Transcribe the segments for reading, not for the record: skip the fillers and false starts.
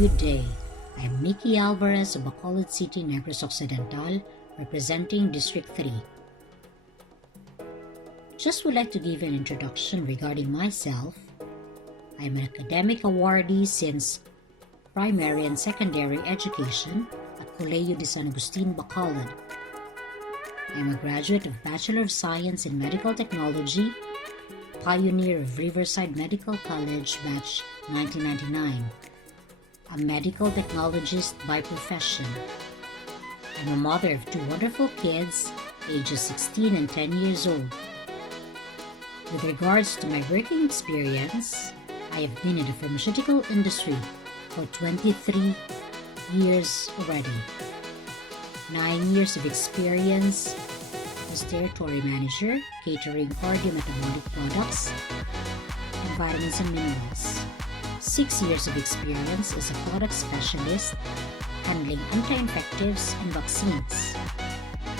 Good day. I'm Mickey Alvarez of Bacolod City, Negros Occidental, representing District 3. Just would like to give an introduction regarding myself. I'm an academic awardee since primary and secondary education at Colegio de San Agustin, Bacolod. I'm a graduate of Bachelor of Science in Medical Technology, pioneer of Riverside Medical College, batch 1999. A medical technologist by profession. I'm a mother of two wonderful kids, ages 16 and 10 years old. With regards to my working experience, I have been in the pharmaceutical industry for 23 years already. 9 years of experience as territory manager, catering cardiometabolic products, and vitamins and minerals. 6 years of experience as a product specialist, handling anti-infectives and vaccines.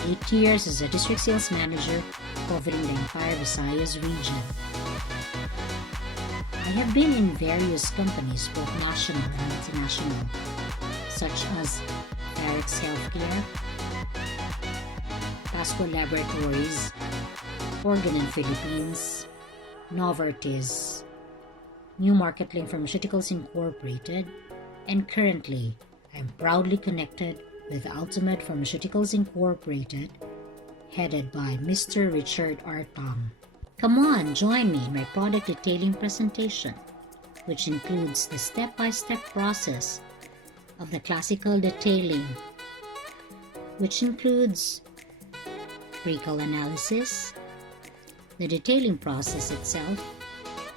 8 years as a district sales manager, covering the entire Visayas region. I have been in various companies, both national and multinational, such as Barracks Healthcare, Pasco Laboratories, Organ in Philippines, Novartis, New Market Link Pharmaceuticals Incorporated, and currently, I'm proudly connected with Altomed Pharmaceuticals Incorporated, headed by Mr. Richard R. Tong. Come on, join me in my product detailing presentation, which includes the step-by-step process of the classical detailing, which includes recall analysis, the detailing process itself,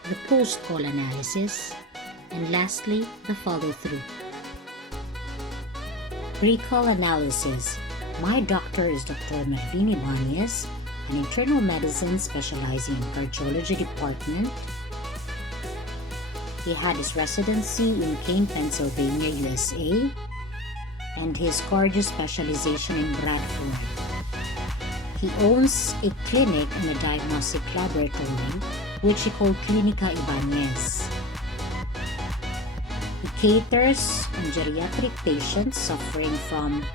the post-call analysis, and lastly, the follow-through. Recall analysis. My doctor is Dr. Melvin Ibanez, an internal medicine specializing in cardiology department. He had his residency in Kane, Pennsylvania, USA, and his cardio specialization in Bradford. He owns a clinic and a diagnostic laboratory, which he called Clinica Ibanez. He caters on geriatric patients suffering from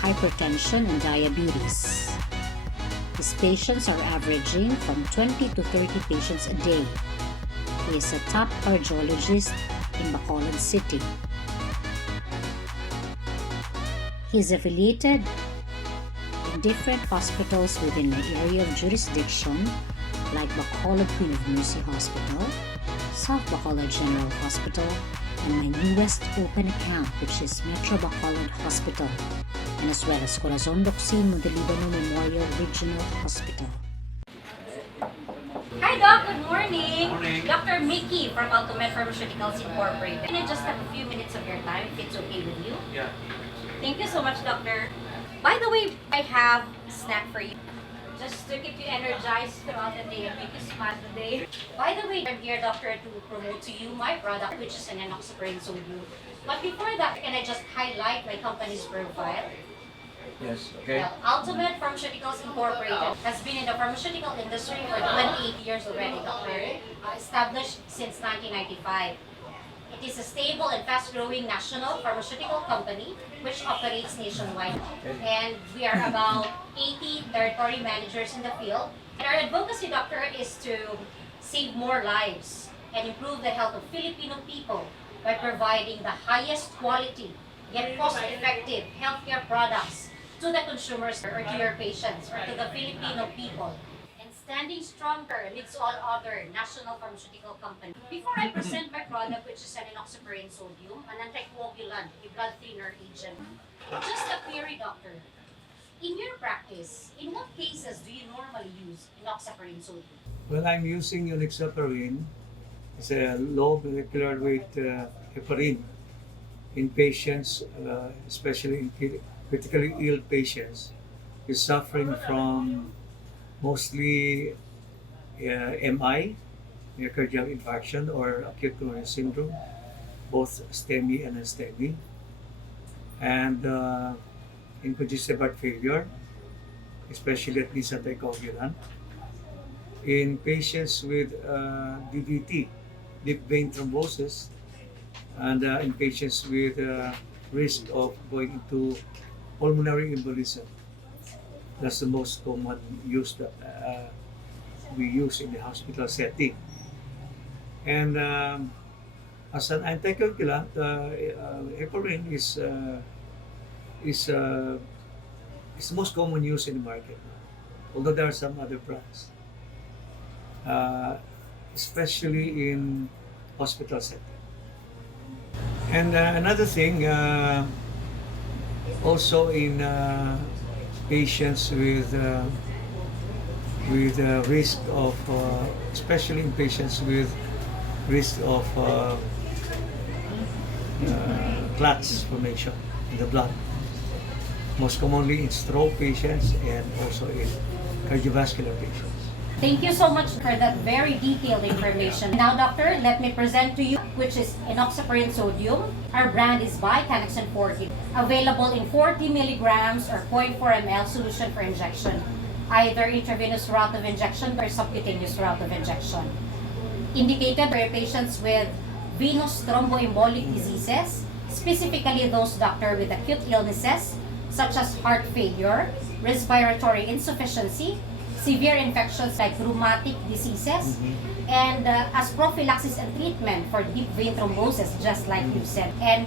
hypertension and diabetes. His patients are averaging from 20 to 30 patients a day. He is a top cardiologist in Bacolod City. He is affiliated in different hospitals within my area of jurisdiction, like Bacolod Queen of Mercy Hospital, South Bacolod General Hospital, and my newest open account, which is Metro Bacolod Hospital, and as well as Corazon Docsin Montelibano Memorial Regional Hospital. Hi Doc, good morning. Morning. Dr. Mickey from Altomed Pharmaceuticals Inc. Can I just have a few minutes of your time if it's okay with you? Yeah. Thank you so much, Doctor. By the way, I have a snack for you. Just to keep you energized throughout the day and make you smile today. By the way, I'm here, Doctor, to promote to you my product, which is an enoxaparin sodium. But before that, can I just highlight my company's profile? Yes. Okay. Well, Altomed Pharmaceuticals Incorporated has been in the pharmaceutical industry for 28 years already, Doctor. Established since 1995. It is a stable and fast-growing national pharmaceutical company which operates nationwide. And we are about 80 territory managers in the field. And our advocacy, Doctor, is to save more lives and improve the health of Filipino people by providing the highest quality yet cost-effective healthcare products to the consumers or to your patients or to the Filipino people. And standing stronger amidst all other national pharmaceutical companies. Before I present my product, which is an enoxaparin sodium, an anticoagulant, a blood thinner agent, just a query, Doctor. In your practice, in what cases do you normally use enoxaparin sodium? Well, I'm using enoxaparin. It's a low molecular weight heparin in patients, especially in critically ill patients, is suffering from mostly MI, myocardial infarction, or acute coronary syndrome, both STEMI and STEMI, and in congestive heart failure, especially at least anticoagulant, in patients with DVT, deep vein thrombosis, and in patients with risk of going into pulmonary embolism. That's the most common use that we use in the hospital setting. And as an anticoagulant, heparin is the most common use in the market, although there are some other brands, especially in hospital setting. And another thing, also in patients with risk of, especially in patients with risk of clots formation in the blood, most commonly in stroke patients and also in cardiovascular patients. Thank you so much for that very detailed information. Now, doctor, let me present to you, which is enoxaparin sodium. Our brand is by Canaxin 40, available in 40 milligrams or 0.4 ml solution for injection, either intravenous route of injection or subcutaneous route of injection. Indicated for patients with venous thromboembolic diseases, specifically those, doctor, with acute illnesses such as heart failure, respiratory insufficiency, severe infections like rheumatic diseases, and as prophylaxis and treatment for deep vein thrombosis, just like you said, and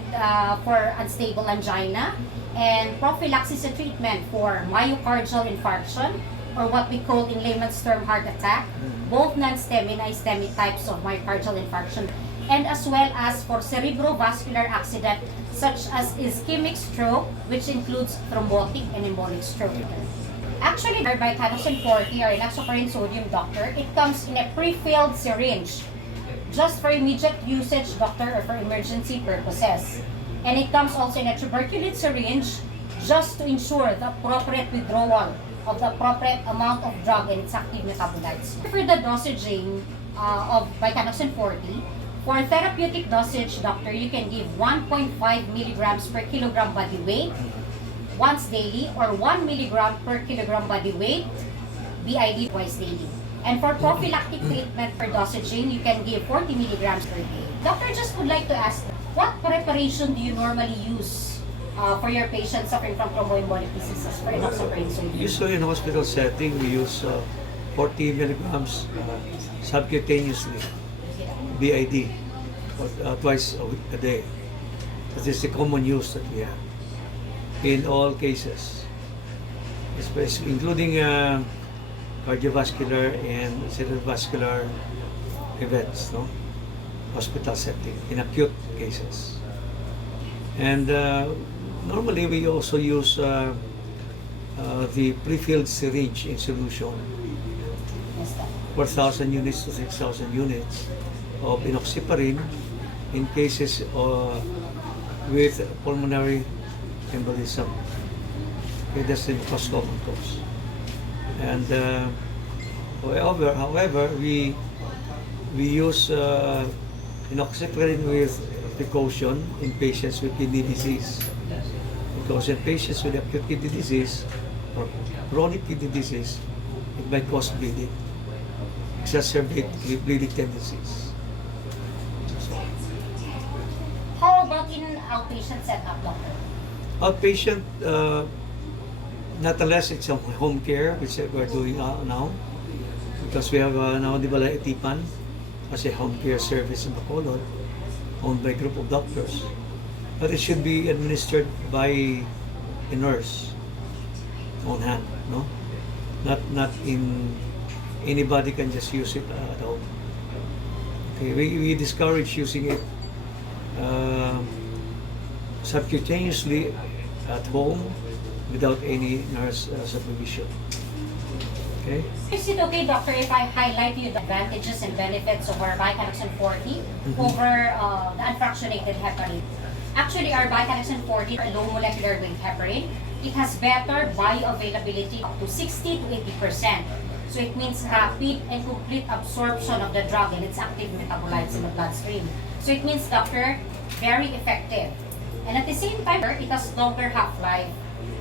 for unstable angina, and prophylaxis and treatment for myocardial infarction, or what we call in layman's term heart attack, both non-STEMI and iSTEMI types of myocardial infarction, and as well as for cerebrovascular accident such as ischemic stroke, which includes thrombotic and embolic stroke. Actually, our Canaxin 40 or enoxaparin sodium, doctor, it comes in a pre-filled syringe, just for immediate usage, doctor, or for emergency purposes. And it comes also in a tuberculate syringe, just to ensure the appropriate withdrawal of the appropriate amount of drug and its active metabolites. For the dosaging of Canaxin 40, for therapeutic dosage, doctor, you can give 1.5 milligrams per kilogram body weight once daily, or 1 milligram per kilogram body weight BID twice daily. And for prophylactic treatment for dosaging, you can give 40 milligrams per day. Doctor, just would like to ask, what preparation do you normally use for your patients suffering from thromboembolic diseases for enoxaparin sodium? Usually in hospital setting, we use 40 milligrams subcutaneously, BID, twice a day. That is the common use that we have in all cases, especially including cardiovascular and cerebrovascular events, no? Hospital setting, in acute cases. And normally we also use the pre-filled syringe in solution, 4,000 units to 6,000 units of enoxaparin in cases with pulmonary embolism. Okay, that's the most common cause. And however, we use enoxaparin with precaution in patients with kidney disease, because in patients with acute kidney disease or chronic kidney disease, it might cause bleeding, exacerbate bleeding tendencies. How about in outpatient setup, doctor? Outpatient, not unless it's a home care, which we're doing now, because we have now Dibala Etipan as a home care service in Bacolod, owned by a group of doctors. But it should be administered by a nurse on hand, no? Not in anybody can just use it at home. Okay, we discourage using it subcutaneously at home without any nurse supervision. Okay? Is it okay, doctor, if I highlight you the advantages and benefits of our Canaxin 40 over the unfractionated heparin? Actually, our Canaxin 40 are low molecular weight heparin. It has better bioavailability up to 60 to 80%. So it means rapid and complete absorption of the drug and its active metabolites in the bloodstream. So it means, doctor, very effective. And at the same time, it has longer half-life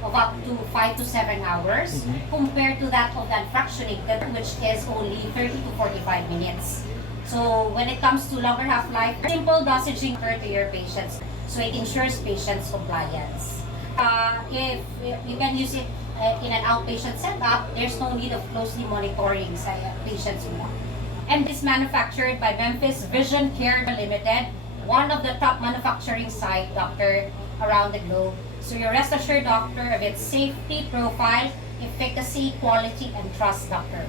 of up to 5 to 7 hours compared to that of the unfractionated, which is only 30 to 45 minutes. So when it comes to longer half-life, simple dosaging to your patients, so it ensures patients' compliance. If you can use it in an outpatient setup, there's no need of closely monitoring sa patients mo. And it's manufactured by Memphis Vision Care Limited, one of the top manufacturing site, doctor, around the globe. So you rest assured, doctor, of its safety profile, efficacy, quality, and trust, doctor.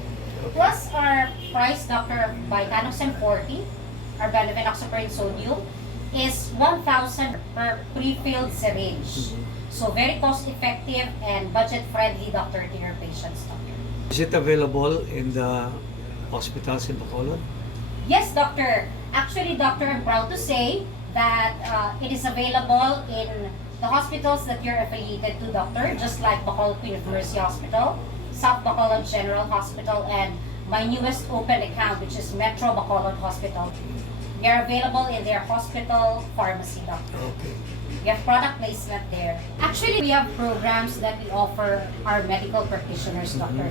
Plus our price, doctor, by Canoxen 40, our brand of enoxaparin sodium, is 1,000 per pre-filled syringe. So very cost-effective and budget-friendly, doctor, to your patients, doctor. Is it available in the hospitals in Bacolod? Yes, doctor. Actually, doctor, I'm proud to say that it is available in the hospitals that you're affiliated to, doctor, just like Bacolod University Hospital, South Bacolod General Hospital, and my newest open account, which is Metro Bacolod Hospital. They are available in their hospital pharmacy, doctor. Okay. We have product placement there. Actually, we have programs that we offer our medical practitioners, doctor.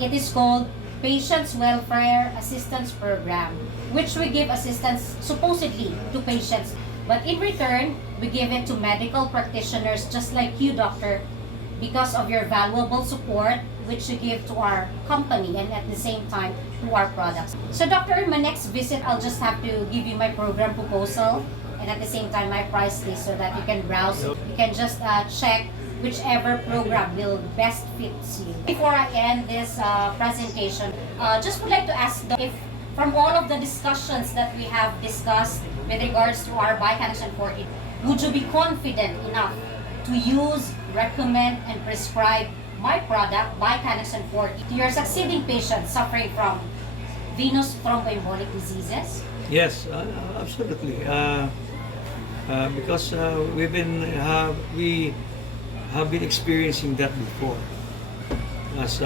It is called Patients Welfare Assistance Program, which we give assistance supposedly to patients. But in return, we give it to medical practitioners just like you, doctor, because of your valuable support which you give to our company and at the same time to our products. So doctor, in my next visit, I'll just have to give you my program proposal and at the same time my price list so that you can browse. You can just check whichever program will best fits you. Before I end this presentation, just would like to ask if from all of the discussions that we have discussed with regards to our Bicanaxin 40, would you be confident enough to use, recommend, and prescribe my product, Bicanaxin 40, to your succeeding patients suffering from venous thromboembolic diseases? Yes, absolutely. Because we have been experiencing that before as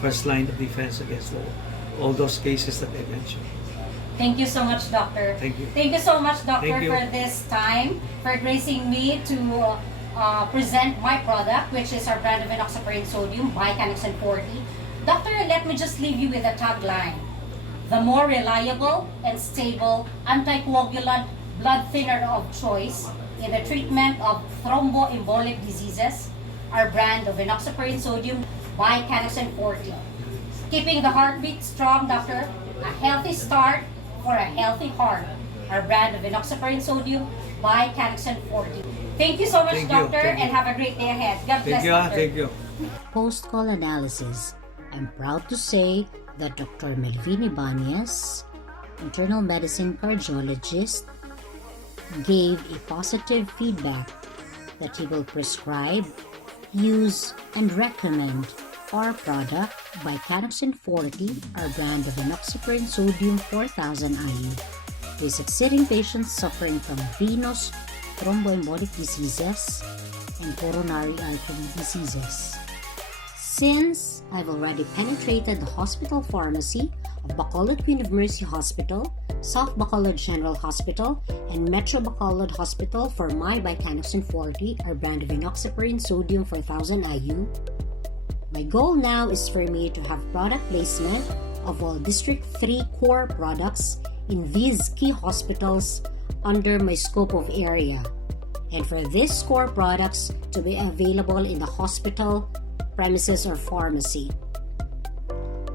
first line of defense against all those cases that I mentioned. Thank you so much, doctor. Thank you. Thank you so much, doctor, Thank you. for this time, for gracing me to present my product, which is our brand of enoxaparin sodium, Bicanaxin 40. Doctor, let me just leave you with a tagline. The more reliable and stable anticoagulant blood thinner of choice in the treatment of thromboembolic diseases, our brand of enoxaparin sodium, Bicanaxin 40. Keeping the heartbeat strong, doctor, a healthy start for a healthy heart. Our brand of enoxaparin sodium, Bicanaxin 40. Thank you so much, Thank you. doctor, Thank you. and have a great day ahead. God bless, Thank you. doctor. Thank you. Post-call analysis. I'm proud to say that Dr. Melvin Ibanez, internal medicine cardiologist, gave a positive feedback that he will prescribe, use, and recommend our product Bicanaxin 40, our brand of enoxaparin sodium 4000 IU, to succeeding patients suffering from venous thromboembolic diseases and coronary artery diseases. Since I've already penetrated the hospital pharmacy of Bacolod University Hospital, South Bacolod General Hospital, and Metro Bacolod Hospital for my Bicanaxin 40, our brand of enoxaparin sodium 4000 IU, my goal now is for me to have product placement of all District 3 core products in these key hospitals under my scope of area, and for these core products to be available in the hospital premises or pharmacy.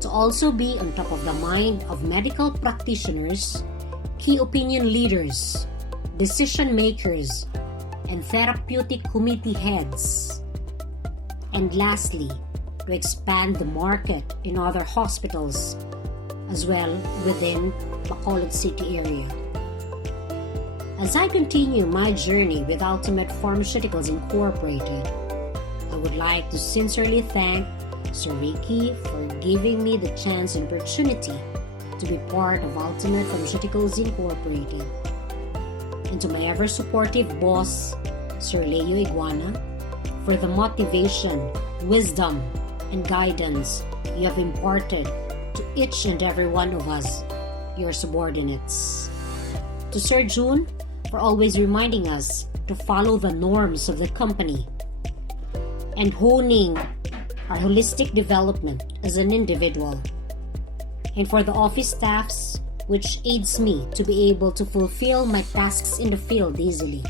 To also be on top of the mind of medical practitioners, key opinion leaders, decision makers, and therapeutic committee heads. And lastly, to expand the market in other hospitals as well within Bacolod City area. As I continue my journey with Altomed Pharmaceuticals Incorporated, I would like to sincerely thank Sir Ricky for giving me the chance and opportunity to be part of Altomed Pharmaceuticals Incorporated, and to my ever-supportive boss, Sir Leo Iguana, for the motivation, wisdom, and guidance you have imparted to each and every one of us, your subordinates. To Sir June, for always reminding us to follow the norms of the company and honing our holistic development as an individual. and for the office staffs, which aids me to be able to fulfill my tasks in the field easily.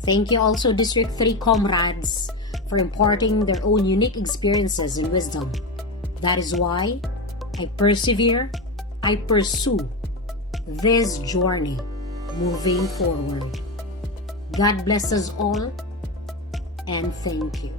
Thank you also District 3 comrades for imparting their own unique experiences and wisdom. That is why I persevere, I pursue this journey moving forward. God bless us all, and thank you.